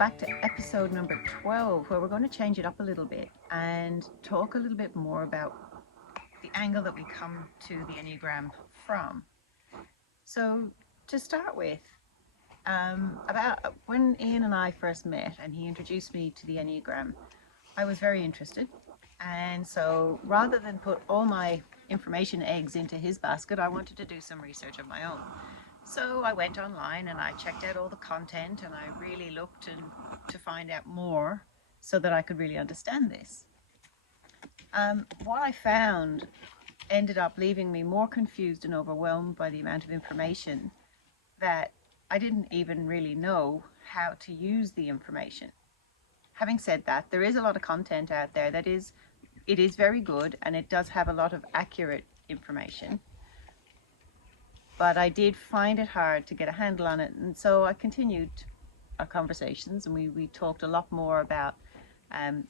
back to episode number 12, where we're going to change it up a little bit and talk a little bit more about the angle that we come to the Enneagram from. So to start with, about when Ian and I first met and he introduced me to the Enneagram, I was very interested. And so rather than put all my information eggs into his basket, I wanted to do some research of my own. So I went online and I checked out all the content, and I really looked to find out more so that I could really understand this. What I found ended up leaving me more confused and overwhelmed by the amount of information that I didn't even really know how to use the information. Having said that, there is a lot of content out there it is very good, and it does have a lot of accurate information. But I did find it hard to get a handle on it, and so I continued our conversations, and we talked a lot more about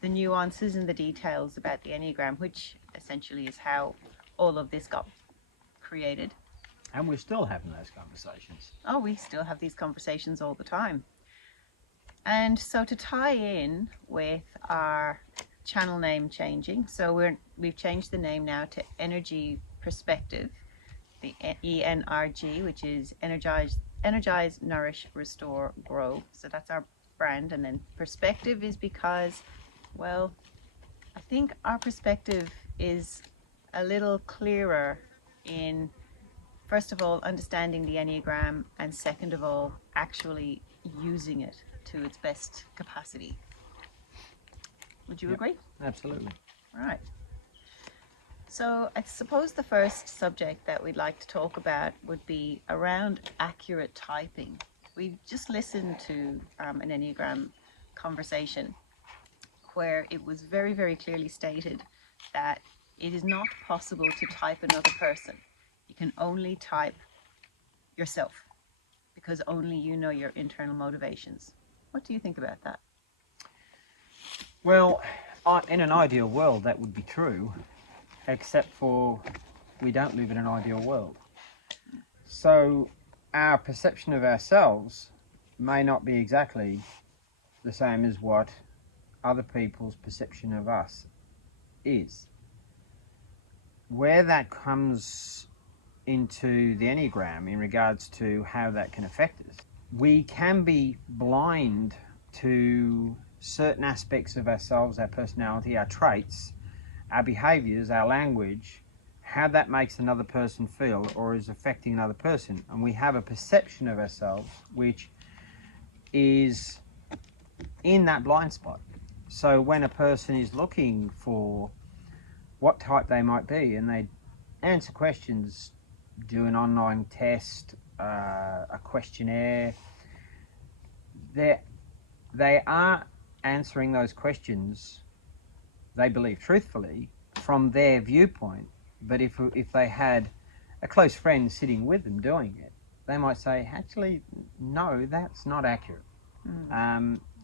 the nuances and the details about the Enneagram, which essentially is how all of this got created. And we're still having those conversations. Oh, we still have these conversations all the time. And so to tie in with our channel name changing, so we've changed the name now to ENRG Perspective, the ENRG, which is Energize, Nourish, Restore, Grow. So that's our brand. And then perspective is because, well, I think our perspective is a little clearer in, first of all, understanding the Enneagram, and second of all, actually using it to its best capacity. Would you agree? Absolutely. Right. So I suppose the first subject that we'd like to talk about would be around accurate typing. We've just listened to an Enneagram conversation where it was very, very clearly stated that it is not possible to type another person. You can only type yourself, because only you know your internal motivations. What do you think about that? Well, in an ideal world, that would be true, except for we don't live in an ideal world. So our perception of ourselves may not be exactly the same as what other people's perception of us is. Where that comes into the Enneagram in regards to how that can affect us, we can be blind to certain aspects of ourselves, our personality, our traits, our behaviors, our language, how that makes another person feel or is affecting another person. And we have a perception of ourselves which is in that blind spot. So when a person is looking for what type they might be, and they answer questions, do an online test, a questionnaire, they are answering those questions, they believe truthfully, from their viewpoint. But if they had a close friend sitting with them doing it, they might say, actually, no, that's not accurate.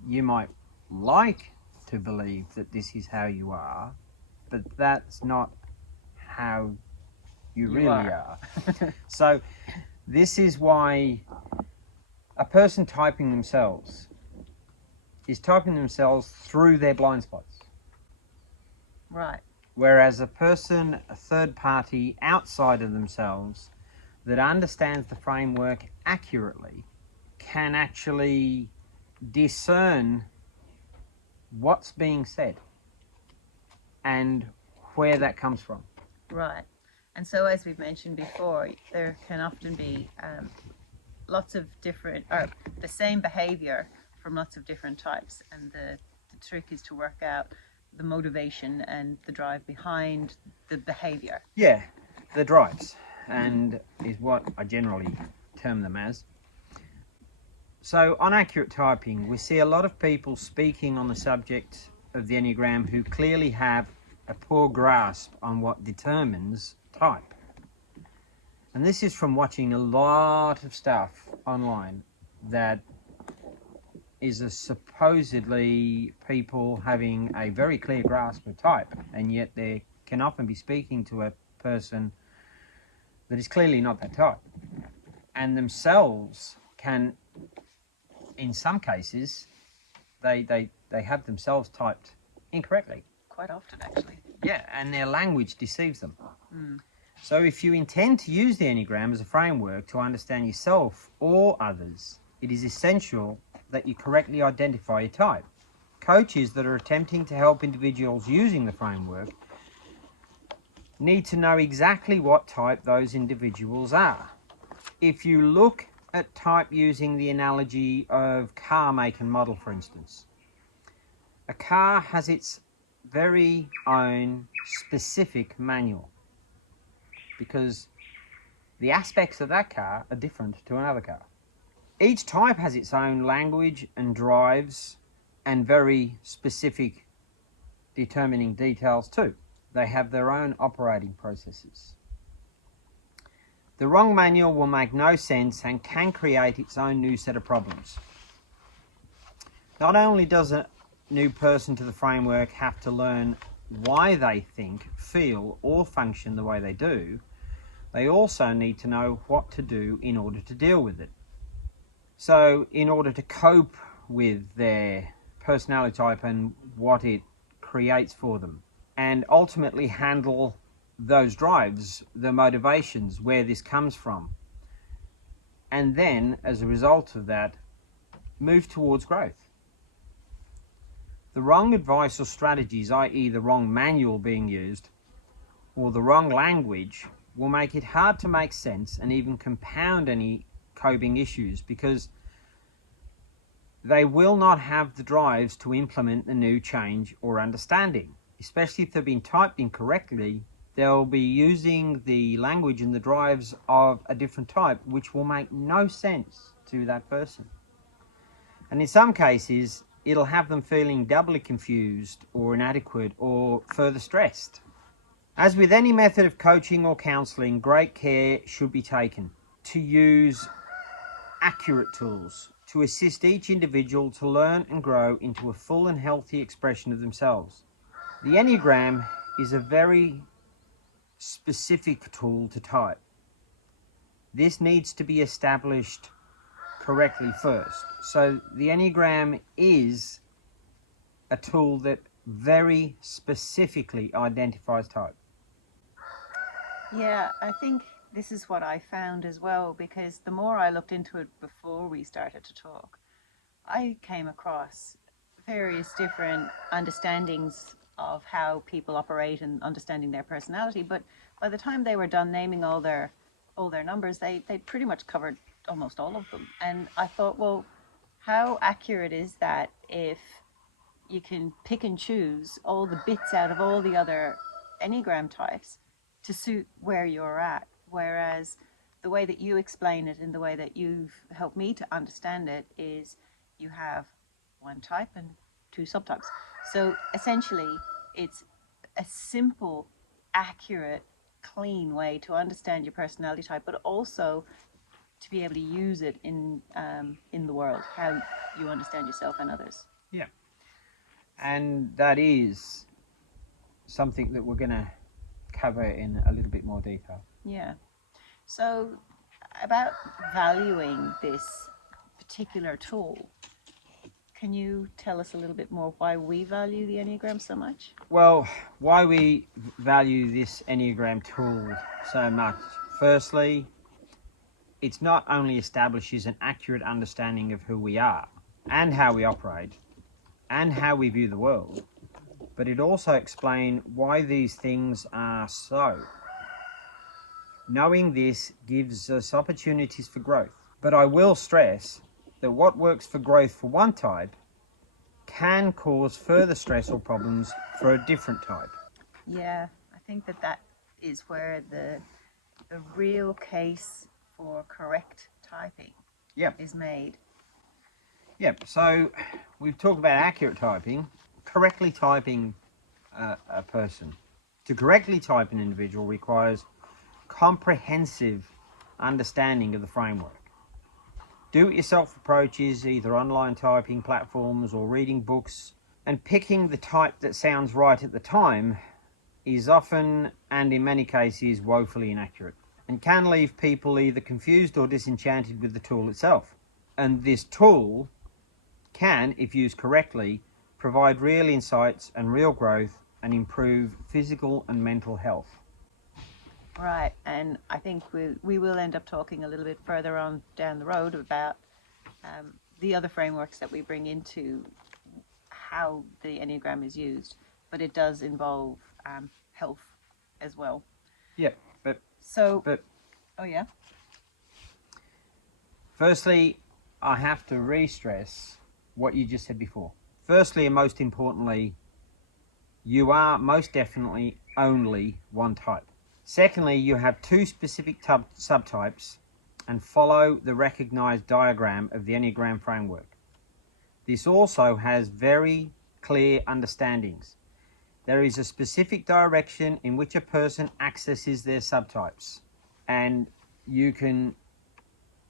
You might like to believe that this is how you are, but that's not how you really are. So this is why a person typing themselves is typing themselves through their blind spots. Right. Whereas a person, a third party outside of themselves that understands the framework accurately can actually discern what's being said and where that comes from. Right. And so, as we've mentioned before, there can often be lots of different, or the same behavior from lots of different types, and the trick is to work out the motivation and the drive behind the behavior. Yeah, the drives, and is what I generally term them as. So on accurate typing, we see a lot of people speaking on the subject of the Enneagram who clearly have a poor grasp on what determines type. And this is from watching a lot of stuff online that is supposedly people having a very clear grasp of type, and yet they can often be speaking to a person that is clearly not that type, and themselves can, in some cases, they have themselves typed incorrectly. Quite often, actually. Yeah, and their language deceives them. Mm. So if you intend to use the Enneagram as a framework to understand yourself or others, it is essential that you correctly identify your type. Coaches that are attempting to help individuals using the framework need to know exactly what type those individuals are. If you look at type using the analogy of car make and model, for instance, a car has its very own specific manual because the aspects of that car are different to another car. Each type has its own language and drives and very specific determining details too. They have their own operating processes. The wrong manual will make no sense and can create its own new set of problems. Not only does a new person to the framework have to learn why they think, feel, or function the way they do, they also need to know what to do in order to deal with it. So, in order to cope with their personality type and what it creates for them, and ultimately handle those drives, the motivations, where this comes from, and then, as a result of that, move towards growth. The wrong advice or strategies, i.e. the wrong manual being used, or the wrong language, will make it hard to make sense and even compound any coping issues because they will not have the drives to implement the new change or understanding. Especially if they've been typed incorrectly, they'll be using the language and the drives of a different type, which will make no sense to that person. And in some cases, it'll have them feeling doubly confused or inadequate or further stressed. As with any method of coaching or counselling, great care should be taken to use accurate tools to assist each individual to learn and grow into a full and healthy expression of themselves. The Enneagram is a very specific tool to type. This needs to be established correctly first. So the Enneagram is a tool that very specifically identifies type. Yeah, I think this is what I found as well, because the more I looked into it before we started to talk, I came across various different understandings of how people operate and understanding their personality. But by the time they were done naming all their numbers, they pretty much covered almost all of them. And I thought, well, how accurate is that if you can pick and choose all the bits out of all the other Enneagram types to suit where you're at? Whereas the way that you explain it and the way that you've helped me to understand it is you have one type and two subtypes. So essentially, it's a simple, accurate, clean way to understand your personality type, but also to be able to use it in the world, how you understand yourself and others. Yeah. And that is something that we're going to cover in a little bit more detail. Yeah. So about valuing this particular tool, can you tell us a little bit more why we value the Enneagram so much? Well, why we value this Enneagram tool so much. Firstly, it's not only establishes an accurate understanding of who we are and how we operate and how we view the world, but it also explains why these things are so. Knowing this gives us opportunities for growth. But I will stress that what works for growth for one type can cause further stress or problems for a different type. Yeah, I think that is where the real case for correct typing is made. Yep, so we've talked about accurate typing, correctly typing a person. To correctly type an individual requires comprehensive understanding of the framework. Do-it-yourself approaches, either online typing platforms or reading books, and picking the type that sounds right at the time is often, and in many cases, woefully inaccurate, and can leave people either confused or disenchanted with the tool itself. And this tool can, if used correctly, provide real insights and real growth and improve physical and mental health. Right, and I think we will end up talking a little bit further on down the road about the other frameworks that we bring into how the Enneagram is used, but it does involve health as well. Yeah, but oh yeah. Firstly, I have to re-stress what you just said before. Firstly, and most importantly, you are most definitely only one type. Secondly, you have two specific subtypes and follow the recognized diagram of the Enneagram framework. This also has very clear understandings. There is a specific direction in which a person accesses their subtypes, and you can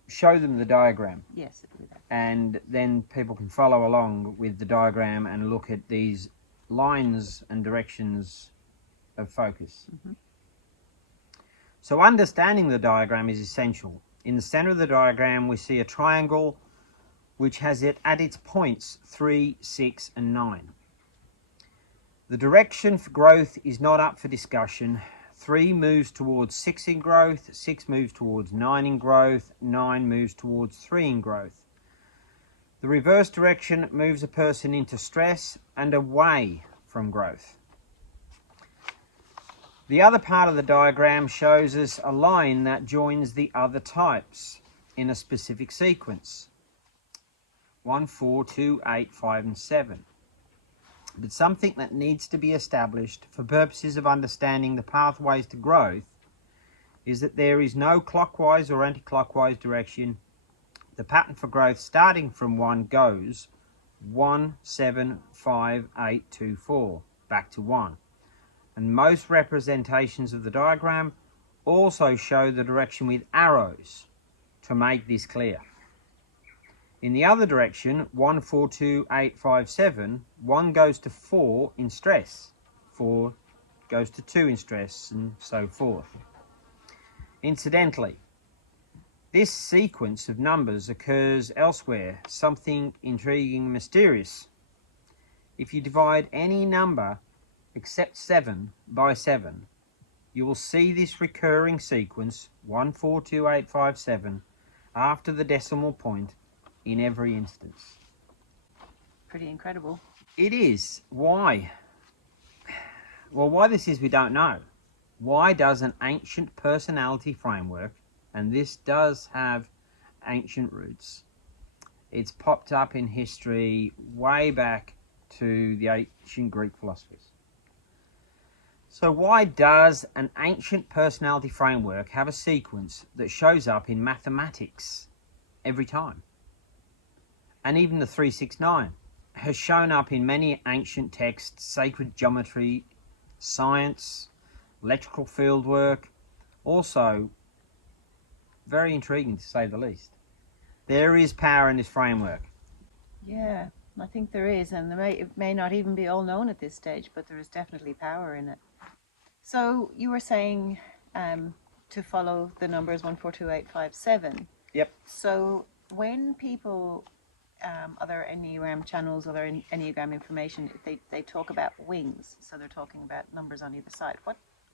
show them the diagram. Yes. And then people can follow along with the diagram and look at these lines and directions of focus. Mm-hmm. So understanding the diagram is essential. In the center of the diagram, we see a triangle which has it at its points 3, 6, and 9. The direction for growth is not up for discussion. 3 moves towards 6 in growth, 6 moves towards 9 in growth, 9 moves towards 3 in growth. The reverse direction moves a person into stress and away from growth. The other part of the diagram shows us a line that joins the other types in a specific sequence. 1, 4, 2, 8, 5, and 7. But something that needs to be established for purposes of understanding the pathways to growth is that there is no clockwise or anti-clockwise direction. The pattern for growth starting from 1 goes 1, 7, 5, 8, 2, 4, back to 1. And most representations of the diagram also show the direction with arrows to make this clear. In the other direction, 1, 4, 2, 8, 5, 7, 1 goes to 4 in stress, 4 goes to 2 in stress, and so forth. Incidentally, this sequence of numbers occurs elsewhere, something intriguing and mysterious. If you divide any number except 7 by 7, you will see this recurring sequence 1, 4, 2, 8, 5, 7 after the decimal point in every instance. Pretty incredible. It is. Why? Well, why this is we don't know. Why does an ancient personality framework, and this does have ancient roots, it's popped up in history way back to the ancient Greek philosophers. So why does an ancient personality framework have a sequence that shows up in mathematics every time? And even the 369 has shown up in many ancient texts, sacred geometry, science, electrical field work. Also, very intriguing to say the least. There is power in this framework. Yeah, I think there is, and it may not even be all known at this stage, but there is definitely power in it. So you were saying to follow the numbers 1, 4, 2, 8, 5, 7. Yep. So when people, other Enneagram channels, other Enneagram information, they talk about wings. So they're talking about numbers on either side.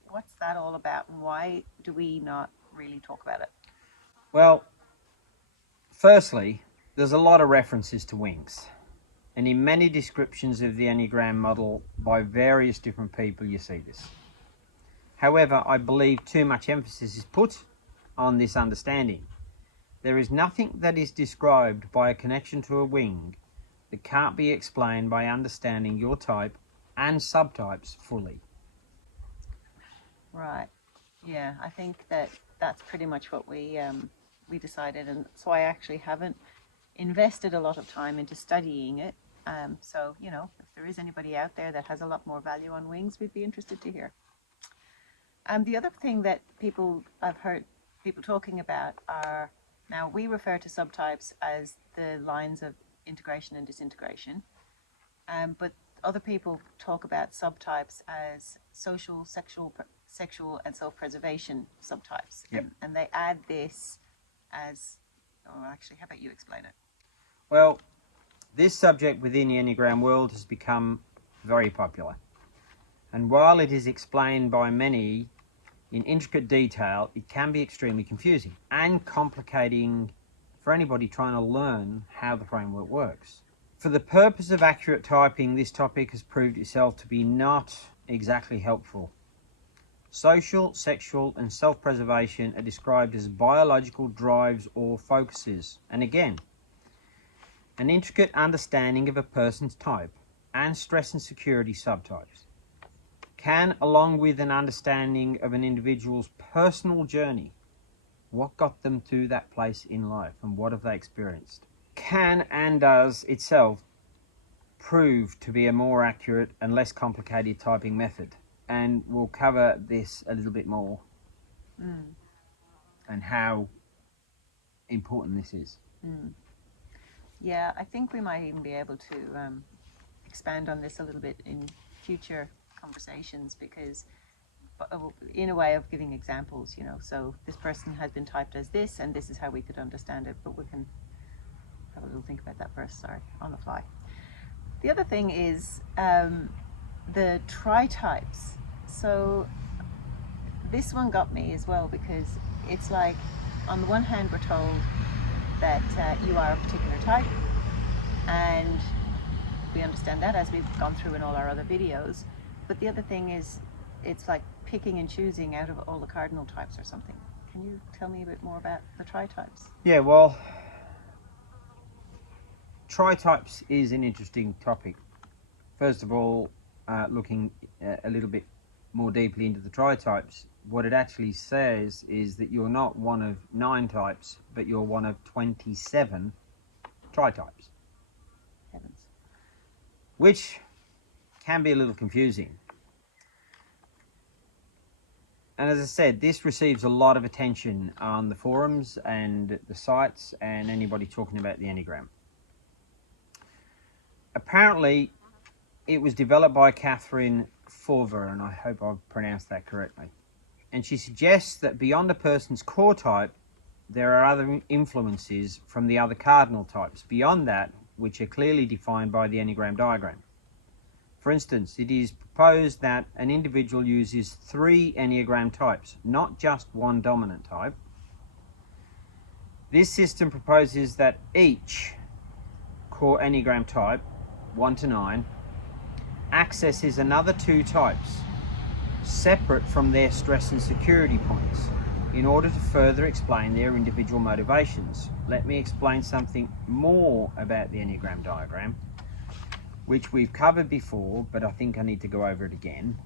What's that all about, and why do we not really talk about it? Well, firstly, there's a lot of references to wings. And in many descriptions of the Enneagram model by various different people, you see this. However, I believe too much emphasis is put on this understanding. There is nothing that is described by a connection to a wing that can't be explained by understanding your type and subtypes fully. Right. Yeah, I think that's pretty much what we decided, and so I actually haven't invested a lot of time into studying it. So, if there is anybody out there that has a lot more value on wings, we'd be interested to hear. The other thing that I've heard people talking about are, now we refer to subtypes as the lines of integration and disintegration, but other people talk about subtypes as social, sexual, and self-preservation subtypes. Yep. And they add this as, actually, how about you explain it? Well, This subject within the Enneagram world has become very popular. And while it is explained by many in intricate detail, it can be extremely confusing and complicating for anybody trying to learn how the framework works. For the purpose of accurate typing, this topic has proved itself to be not exactly helpful. Social, sexual, and self-preservation are described as biological drives or focuses. And again, an intricate understanding of a person's type and stress and security subtypes can, along with an understanding of an individual's personal journey, what got them to that place in life and what have they experienced, can and does itself prove to be a more accurate and less complicated typing method. And we'll cover this a little bit more and how important this is. Yeah, I think we might even be able to expand on this a little bit in future conversations, because in a way of giving examples, you know, so this person has been typed as this and this is how we could understand it, but we can have a little think about that first, sorry, on the fly. The other thing is the tritypes. So this one got me as well, because it's like, on the one hand we're told that you are a particular type, and we understand that as we've gone through in all our other videos, but the other thing is it's like picking and choosing out of all the cardinal types or something. Can you tell me a bit more about the tritypes? Yeah, well, tritypes is an interesting topic. First of all, looking a little bit more deeply into the tritypes, what it actually says is that you're not one of 9 types, but you're one of 27 tritypes. Heavens. Which can be a little confusing. And as I said, this receives a lot of attention on the forums and the sites and anybody talking about the Enneagram. Apparently, it was developed by Catherine Forver, and I hope I've pronounced that correctly. And she suggests that beyond a person's core type, there are other influences from the other cardinal types beyond that, which are clearly defined by the Enneagram diagram. For instance, it is proposed that an individual uses 3 Enneagram types, not just one dominant type. This system proposes that each core Enneagram type, 1 to 9, accesses another 2 types, separate from their stress and security points, in order to further explain their individual motivations. Let me explain something more about the Enneagram diagram, which we've covered before, but I think I need to go over it again.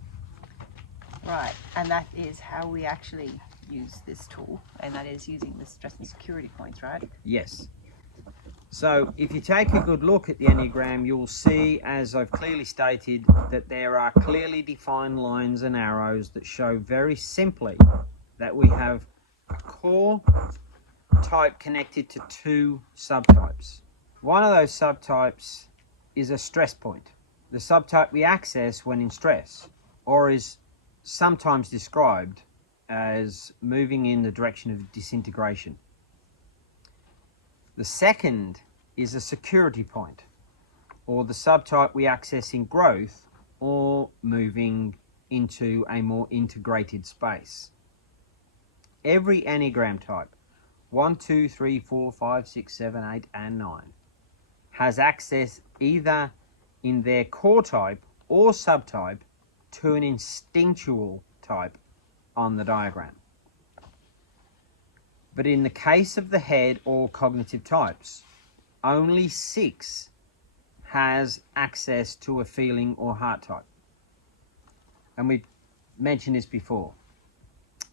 Right, and that is how we actually use this tool, and that is using the stress and security points, right? Yes. So if you take a good look at the Enneagram, you'll see, as I've clearly stated, that there are clearly defined lines and arrows that show very simply that we have a core type connected to 2 subtypes. One of those subtypes is a stress point, the subtype we access when in stress, or is sometimes described as moving in the direction of disintegration. The second is a security point, or the subtype we access in growth or moving into a more integrated space. Every Enneagram type, 1, 2, 3, 4, 5, 6, 7, 8, and 9, has access either in their core type or subtype to an instinctual type on the diagram. But in the case of the head or cognitive types, only 6 has access to a feeling or heart type. And we've mentioned this before,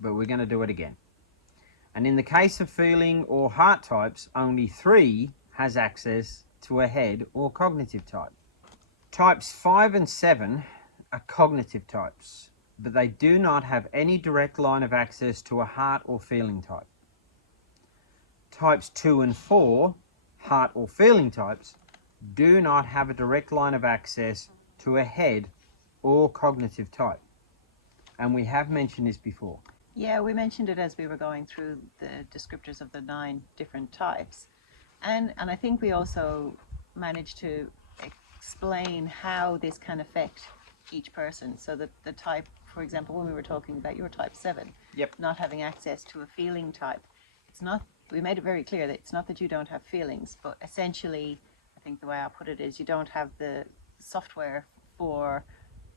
but we're going to do it again. And in the case of feeling or heart types, only 3 has access to a head or cognitive type. Types 5 and 7 are cognitive types, but they do not have any direct line of access to a heart or feeling type. Types 2 and 4, heart or feeling types, do not have a direct line of access to a head or cognitive type. And we have mentioned this before. Yeah, we mentioned it as we were going through the descriptors of the 9 different types. And I think we also manage to explain how this can affect each person. So that the type, for example, when we were talking about your type 7, Yep. not having access to a feeling type, it's not, we made it very clear that it's not that you don't have feelings, but essentially, I think the way I put it is you don't have the software for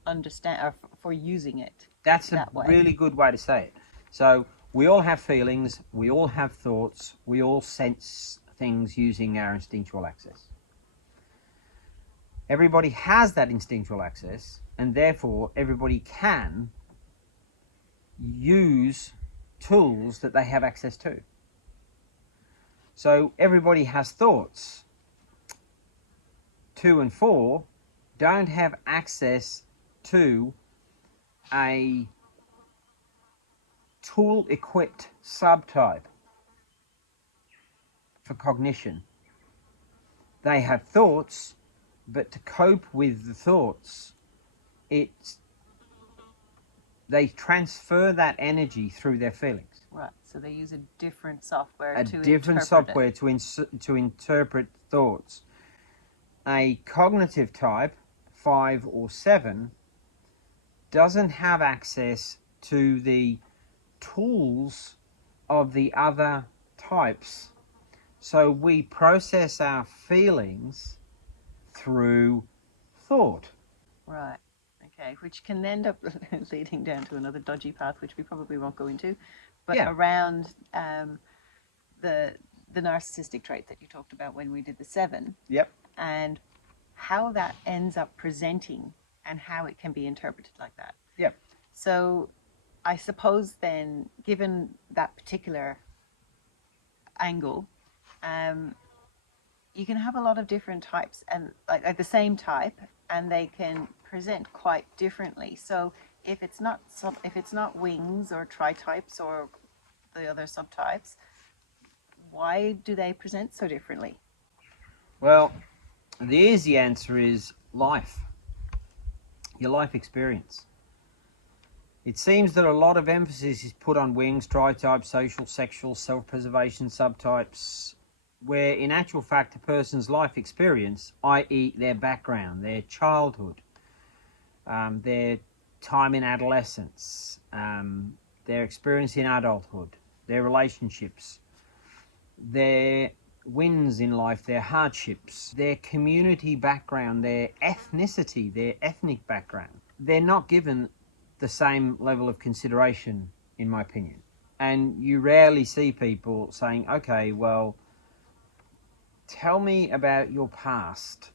understand or for using it. That's that a way. really good way to say it. So we all have feelings, we all have thoughts, we all sense things using our instinctual access. Everybody has that instinctual access, and therefore everybody can use tools that they have access to. So everybody has thoughts. 2 and 4 don't have access to a tool-equipped subtype for cognition. They have thoughts, but to cope with the thoughts, they transfer that energy through their feelings. Right. So they use a different software A to different interpret software to interpret thoughts. A cognitive type, 5 or 7, doesn't have access to the tools of the other types. So we process our feelings through thought. Right. Okay. Which can end up leading down to another dodgy path, which we probably won't go into, but Yeah. around the narcissistic trait that you talked about when we did the 7. Yep. And how that ends up presenting and how it can be interpreted like that. Yep. So I suppose then, given that particular angle, you can have a lot of different types and like the same type, and they can present quite differently. So if it's not wings or tritypes or the other subtypes, why do they present so differently? Well, the easy answer is life. Your life experience. It seems that a lot of emphasis is put on wings, tritypes, social, sexual, self-preservation, subtypes, where in actual fact a person's life experience, i.e. their background, their childhood, their time in adolescence, their experience in adulthood, their relationships, their wins in life, their hardships, their community background, their ethnicity, their ethnic background, they're not given the same level of consideration, in my opinion. And you rarely see people saying, okay, well, tell me about your past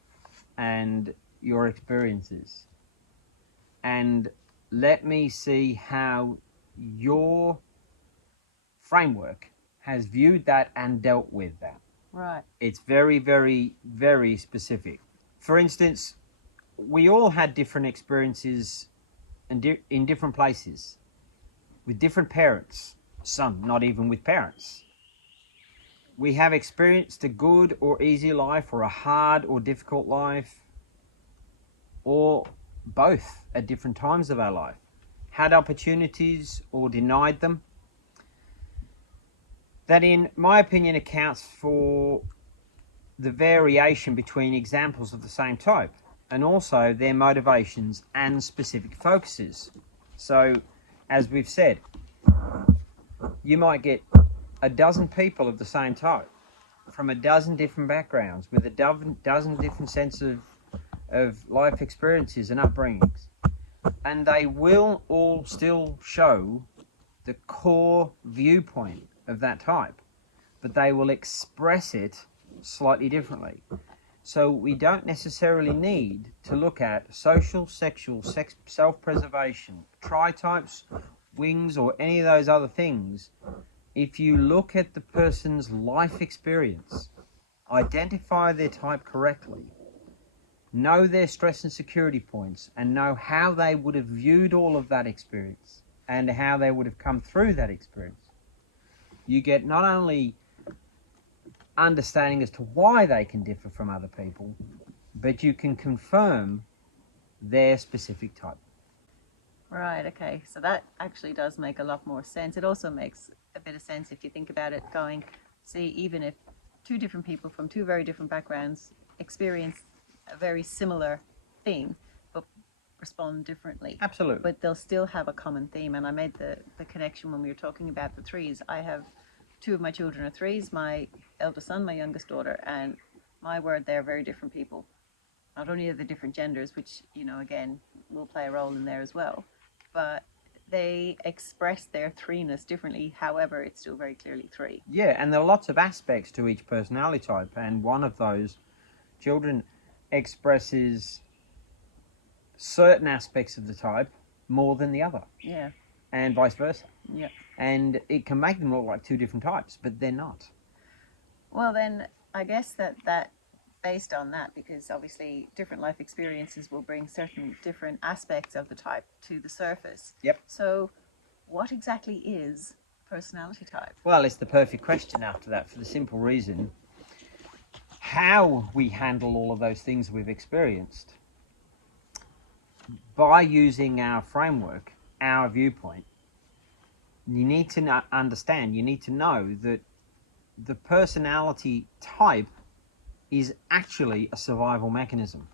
and your experiences, and let me see how your framework has viewed that and dealt with that. Right. It's very, very, very specific. For instance, we all had different experiences in different places, with different parents, some not even with parents. We have experienced a good or easy life, or a hard or difficult life, or both at different times of our life. Had opportunities or denied them. That, in my opinion, accounts for the variation between examples of the same type, and also their motivations and specific focuses. So, as we've said, you might get a dozen people of the same type from a dozen different backgrounds with a dozen different sets of life experiences and upbringings, and they will all still show the core viewpoint of that type, but they will express it slightly differently. So we don't necessarily need to look at social, sexual, self-preservation, tritypes, wings, or any of those other things. If you look at the person's life experience, identify their type correctly, know their stress and security points, and know how they would have viewed all of that experience and how they would have come through that experience, you get not only understanding as to why they can differ from other people, but you can confirm their specific type. Right, okay. So that actually does make a lot more sense. It also makes a bit of sense if you think about it going, see, even if two different people from two very different backgrounds experience a very similar thing, but respond differently. Absolutely. But they'll still have a common theme. And I made the connection when we were talking about the threes. I have two of my children are threes, my eldest son, my youngest daughter, and my word, they're very different people. Not only are they different genders, which, you know, again, will play a role in there as well, but they express their threeness differently. However, it's still very clearly three. Yeah, and there are lots of aspects to each personality type, and one of those, children, expresses certain aspects of the type more than the other. Yeah. And vice versa. Yeah. And it can make them look like two different types, but they're not. Well, then I guess that based on that, because obviously different life experiences will bring certain different aspects of the type to the surface. Yep. So what exactly is personality type? Well, it's the perfect question after that, for the simple reason how we handle all of those things we've experienced by using our framework, our viewpoint. You need to understand, you need to know that the personality type is actually a survival mechanism.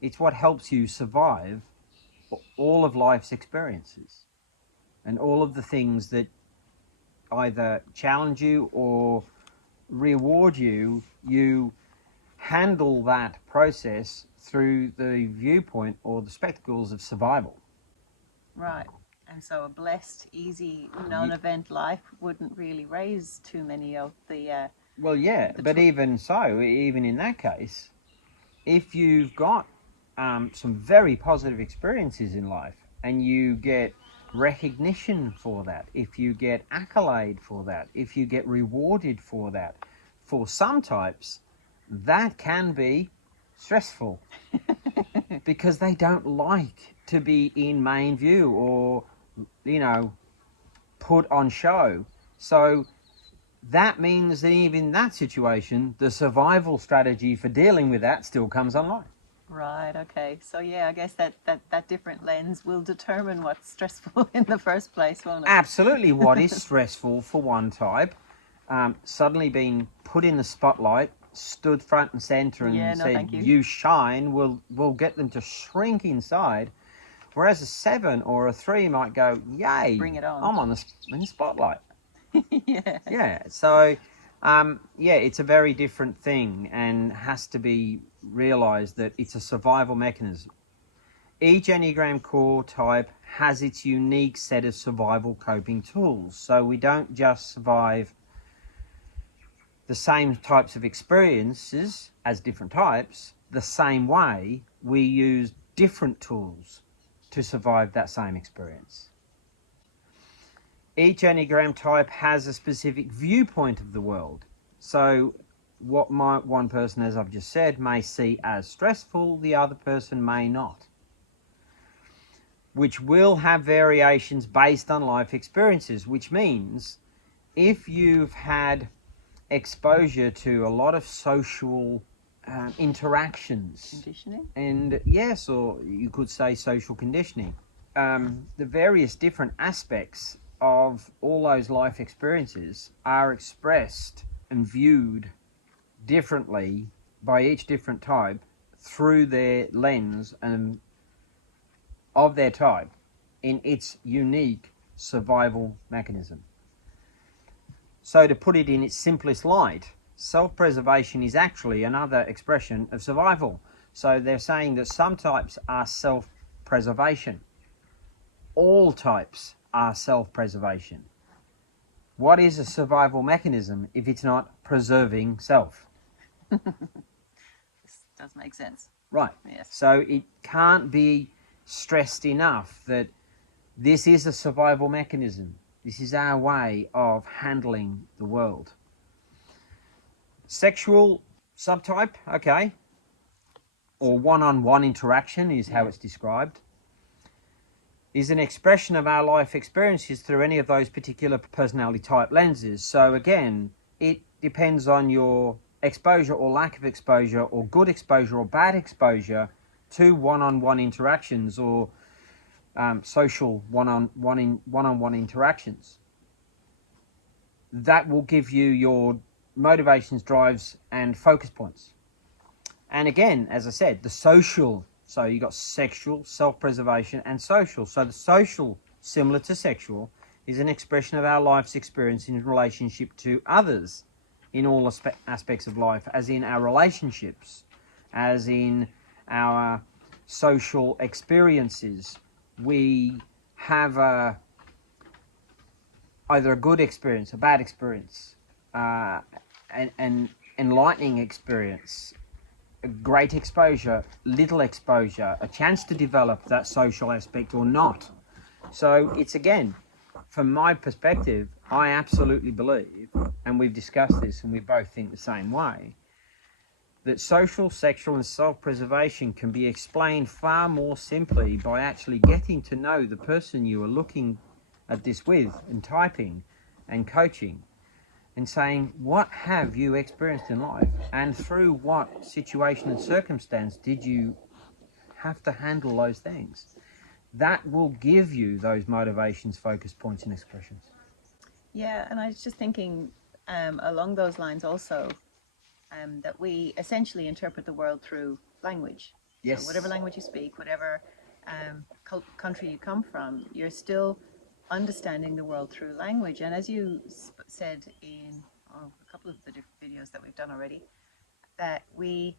It's what helps you survive all of life's experiences and all of the things that either challenge you or reward you. You handle that process through the viewpoint or the spectacles of survival. Right. And so a blessed, easy, non-event life wouldn't really raise too many of the... Well, yeah, but even so, even in that case, if you've got some very positive experiences in life and you get recognition for that, if you get accolade for that, if you get rewarded for that, for some types, that can be stressful because they don't like to be in main view or, you know, put on show. So that means that even in that situation, the survival strategy for dealing with that still comes online. Right, okay. So yeah, I guess that different lens will determine what's stressful in the first place, won't it? Absolutely. What is stressful for one type, suddenly being put in the spotlight, stood front and center and said, you shine, will get them to shrink inside. Whereas a 7 or a 3 might go, yay, bring it on. I'm in the spotlight. Yeah. Yeah. So, it's a very different thing and has to be realized that it's a survival mechanism. Each Enneagram core type has its unique set of survival coping tools. So we don't just survive the same types of experiences as different types the same way. We use different tools to survive that same experience. Each Enneagram type has a specific viewpoint of the world. So what one person, as I've just said, may see as stressful, the other person may not, which will have variations based on life experiences, which means if you've had exposure to a lot of social interactions, conditioning, and yes, or you could say social conditioning, the various different aspects of all those life experiences are expressed and viewed differently by each different type through their lens and of their type in its unique survival mechanism. So to put it in its simplest light, self-preservation is actually another expression of survival. So they're saying that some types are self-preservation. All types are self-preservation. What is a survival mechanism if it's not preserving self? This does make sense. Right. Yes. So it can't be stressed enough that this is a survival mechanism. This is our way of handling the world. Sexual subtype, okay, or one-on-one interaction is how it's described, is an expression of our life experiences through any of those particular personality type lenses. So again, it depends on your exposure or lack of exposure, or good exposure or bad exposure to one-on-one interactions or social one-on-one interactions. That will give you your motivations, drives, and focus points. And again, as I said, the social, so you got sexual, self-preservation, and social. So the social, similar to sexual, is an expression of our life's experience in relationship to others in all aspects of life, as in our relationships, as in our social experiences. We have either a good experience, a bad experience, an enlightening experience, a great exposure, little exposure, a chance to develop that social aspect or not. So it's, again, from my perspective, I absolutely believe, and we've discussed this and we both think the same way, that social, sexual, and self-preservation can be explained far more simply by actually getting to know the person you are looking at this with, and typing and coaching, and saying, what have you experienced in life, and through what situation and circumstance did you have to handle those things? That will give you those motivations, focus points, and expressions. Yeah, and I was just thinking along those lines also, that we essentially interpret the world through language. Yes. So whatever language you speak, whatever country you come from, you're still understanding the world through language. And as you said in a couple of the different videos that we've done already, that we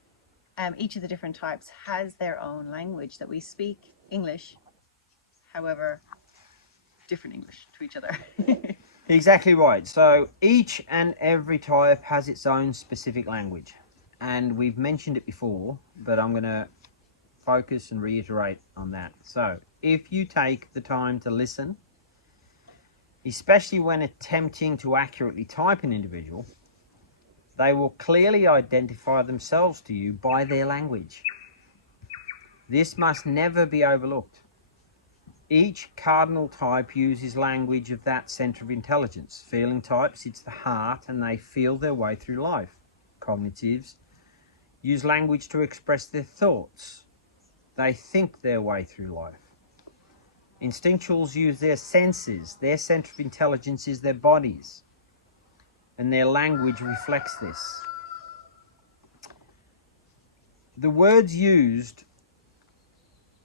each of the different types has their own language, that we speak English, however different English to each other. Exactly right. So each and every type has its own specific language. And we've mentioned it before, but I'm going to focus and reiterate on that. So if you take the time to listen, especially when attempting to accurately type an individual, they will clearly identify themselves to you by their language. This must never be overlooked. Each cardinal type uses language of that center of intelligence. Feeling types, it's the heart, and they feel their way through life. Cognitives use language to express their thoughts. They think their way through life. Instinctuals use their senses. Their center of intelligence is their bodies, and their language reflects this. The words used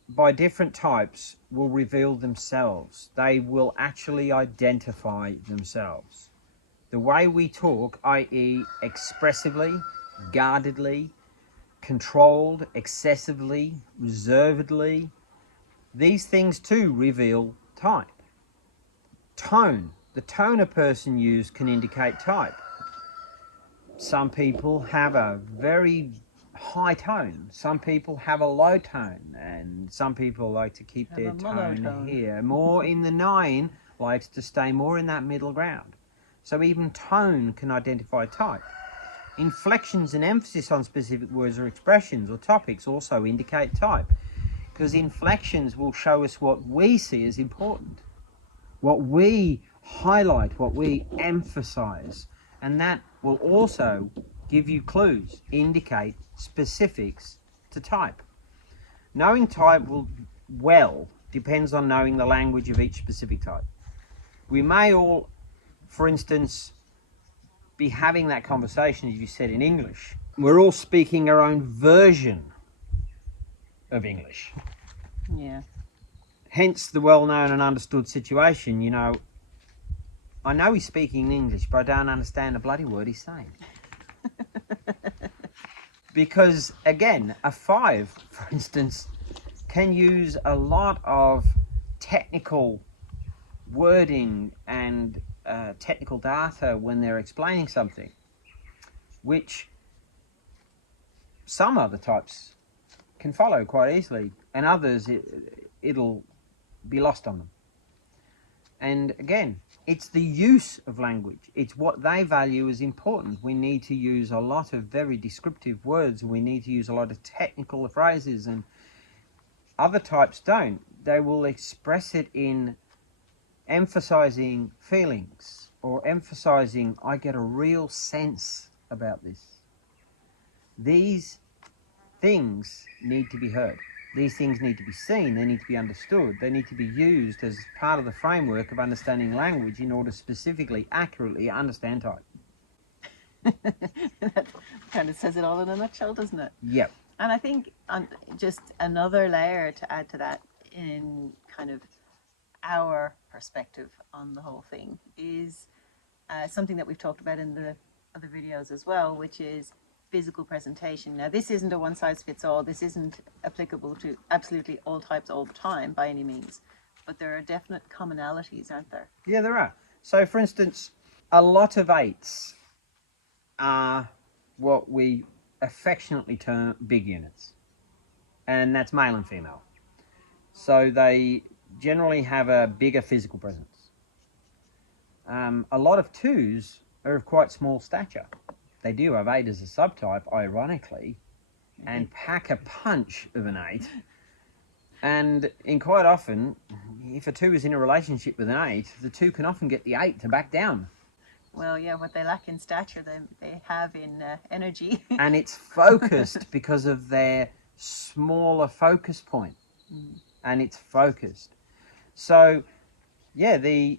by different types will reveal themselves. They will actually identify themselves. The way we talk, i.e. expressively, guardedly, controlled, excessively, reservedly, these things too reveal type. Tone. The tone a person uses can indicate type. Some people have a very high tone, some people have a low tone, and some people like to keep their tone here. More in the 9 likes to stay more in that middle ground. So even tone can identify type. Inflections and emphasis on specific words or expressions or topics also indicate type, because inflections will show us what we see as important, what we highlight, what we emphasize, and that will also give you clues, indicate specifics to type. Knowing type well depends on knowing the language of each specific type. We may all, for instance, be having that conversation, as you said, in English. We're all speaking our own version of English. Yeah. Hence the well-known and understood situation, I know he's speaking English, but I don't understand a bloody word he's saying. Because, again, a 5, for instance, can use a lot of technical wording and technical data when they're explaining something, which some other types can follow quite easily, and others it'll be lost on them. And again, it's the use of language. It's what they value as important. We need to use a lot of very descriptive words. We need to use a lot of technical phrases, and other types don't. They will express it in emphasizing feelings or emphasizing, I get a real sense about this. These things need to be heard. These things need to be seen, they need to be understood, they need to be used as part of the framework of understanding language in order to specifically, accurately understand type. kind of says it all in a nutshell, doesn't it? Yep. And I think just another layer to add to that in kind of our perspective on the whole thing is something that we've talked about in the other videos as well, which is physical presentation. Now, this isn't a one-size-fits-all. This isn't applicable to absolutely all types all the time by any means, but there are definite commonalities, aren't there? Yeah, there are. So, for instance, a lot of 8s are what we affectionately term big units, and that's male and female. So they generally have a bigger physical presence. A lot of 2s are of quite small stature. They do have 8 as a subtype, ironically, and pack a punch of an 8. And in quite often, if a 2 is in a relationship with an 8, the 2 can often get the 8 to back down. Well, yeah, what they lack in stature, they have in energy. And it's focused because of their smaller focus point. And it's focused. So, yeah, the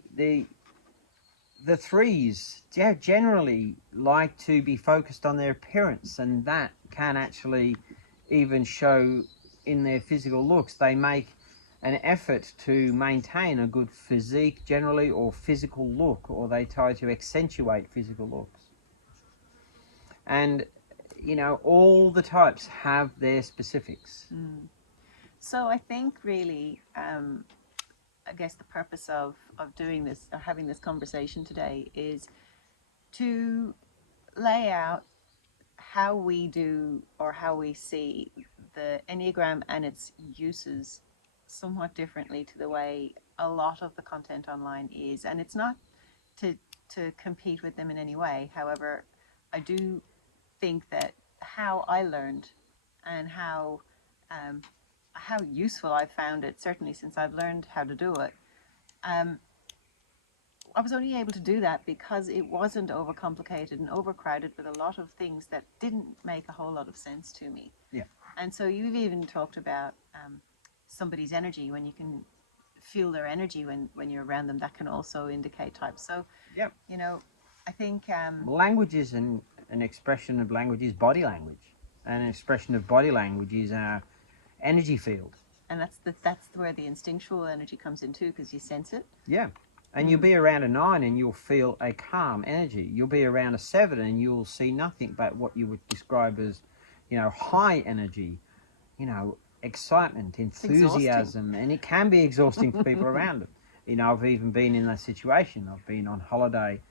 3s generally like to be focused on their appearance, and that can actually even show in their physical looks. They make an effort to maintain a good physique generally, or physical look, or they try to accentuate physical looks. And, you know, all the types have their specifics. So I think really, I guess the purpose of doing this, or having this conversation today, is to lay out how we do, or how we see the Enneagram and its uses somewhat differently to the way a lot of the content online is. And it's not to compete with them in any way. However, I do think that how I learned and how useful I've found it, certainly since I've learned how to do it, I was only able to do that because it wasn't overcomplicated and overcrowded with a lot of things that didn't make a whole lot of sense to me. Yeah. And so you've even talked about somebody's energy. When you can feel their energy when you're around them, that can also indicate types. So, Yep. you know, I think... language is an expression of language is body language. And an expression of body language is our energy field. And that's where the instinctual energy comes in too, because you sense it. Yeah. And you'll be around a 9 and you'll feel a calm energy. You'll be around a 7 and you'll see nothing but what you would describe as, you know, high energy, you know, excitement, enthusiasm. And it can be exhausting for people around them. You know, I've even been in that situation. I've been on holiday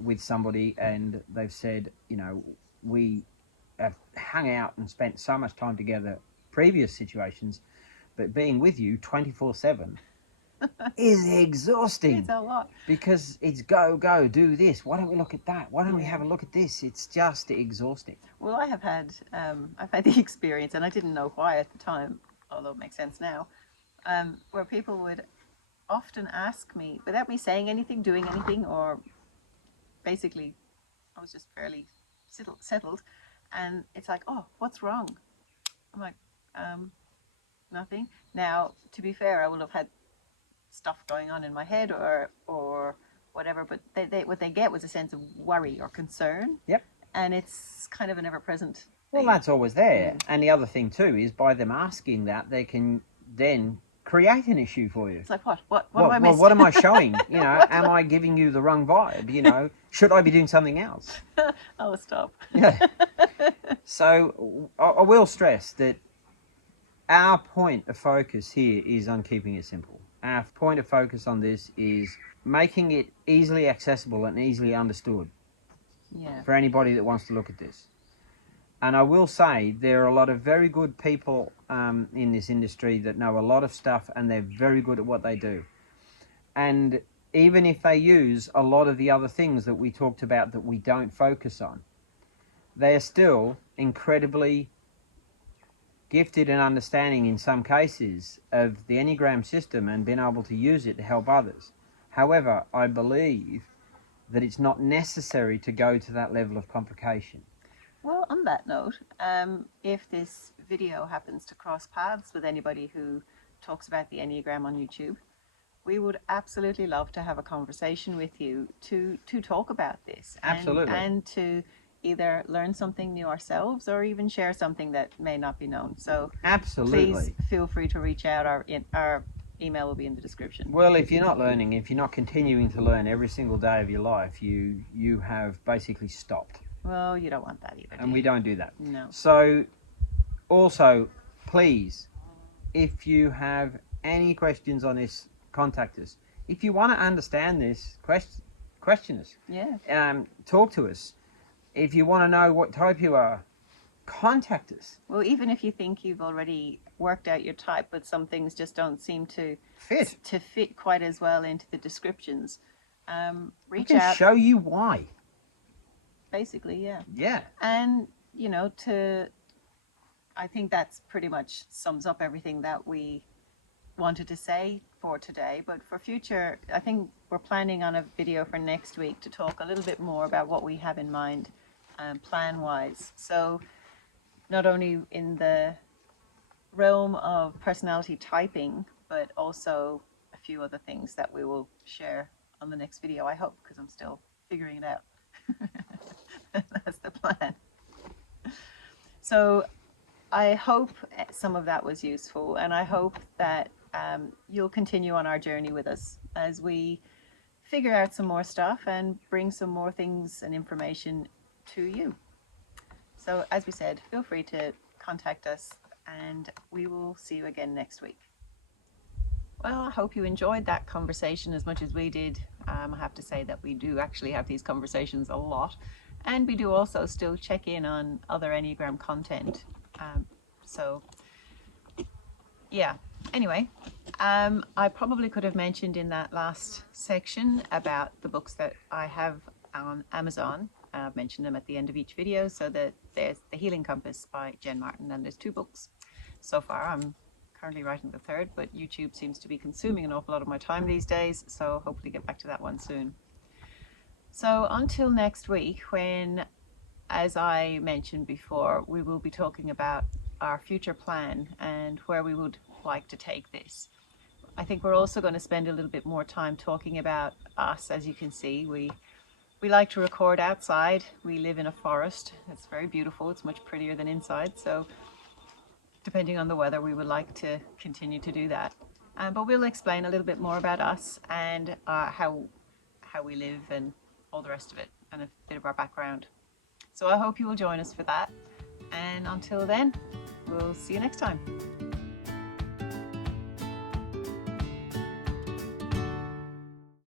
with somebody and they've said, you know, we have hung out and spent so much time together, previous situations, but being with you 24/7 is exhausting. It's a lot. Because it's go, do this. Why don't we look at that? Why don't we have a look at this? It's just exhausting. Well, I've had the experience, and I didn't know why at the time, although it makes sense now, where people would often ask me, without me saying anything, doing anything, or basically I was just fairly settled, and it's like, oh, what's wrong? I'm like, nothing. Now, to be fair, I would have had stuff going on in my head or whatever, but what they get was a sense of worry or concern. Yep. And it's kind of an ever-present thing. Well, that's always there. And the other thing too is by them asking that, they can then create an issue for you. It's like, what have I missed? Well, what am I showing? You know, am I giving you the wrong vibe? You know, should I be doing something else? Oh, stop. Yeah. So I will stress that our point of focus here is on keeping it simple. Our point of focus on this is making it easily accessible and easily understood for anybody that wants to look at this. And I will say there are a lot of very good people in this industry that know a lot of stuff and they're very good at what they do. And even if they use a lot of the other things that we talked about that we don't focus on, they're still incredibly gifted and understanding in some cases of the Enneagram system and being able to use it to help others. However, I believe that it's not necessary to go to that level of complication. Well, on that note, if this video happens to cross paths with anybody who talks about the Enneagram on YouTube, we would absolutely love to have a conversation with you to talk about this. Absolutely. And to either learn something new ourselves or even share something that may not be known. So Absolutely. please feel free to reach out. Our email will be in the description. Well, if you're not learning, if you're not continuing to learn every single day of your life, you have basically stopped. Well, you don't want that either. And we don't do that. No. So, also, please, if you have any questions on this, contact us. If you want to understand this, question us. Yeah. Talk to us. If you want to know what type you are, contact us. Well, even if you think you've already worked out your type, but some things just don't seem to fit quite as well into the descriptions, reach out. I can show you why. Basically, yeah. Yeah. And, you know, I think that's pretty much sums up everything that we wanted to say for today. But for future, I think we're planning on a video for next week to talk a little bit more about what we have in mind plan-wise. So not only in the realm of personality typing, but also a few other things that we will share on the next video, I hope, because I'm still figuring it out. That's the plan. So I hope some of that was useful, and I hope that you'll continue on our journey with us as we figure out some more stuff and bring some more things and information to you. So as we said, feel free to contact us, and we will see you again next week. Well, I hope you enjoyed that conversation as much as we did. I have to say that we do actually have these conversations a lot, and we do also still check in on other Enneagram content. So yeah, anyway, I probably could have mentioned in that last section about the books that I have on Amazon. I've mentioned them at the end of each video. So that there's The Healing Compass by Jen Martin, and there's 2 books so far. I'm currently writing the 3rd, but YouTube seems to be consuming an awful lot of my time these days, so hopefully get back to that one soon. So until next week, when, as I mentioned before, we will be talking about our future plan and where we would like to take this. I think we're also going to spend a little bit more time talking about us. As you can see, we like to record outside. We live in a forest. It's very beautiful. It's much prettier than inside. So depending on the weather, we would like to continue to do that. But we'll explain a little bit more about us and how we live and all the rest of it, and a bit of our background. So I hope you will join us for that. And until then, we'll see you next time.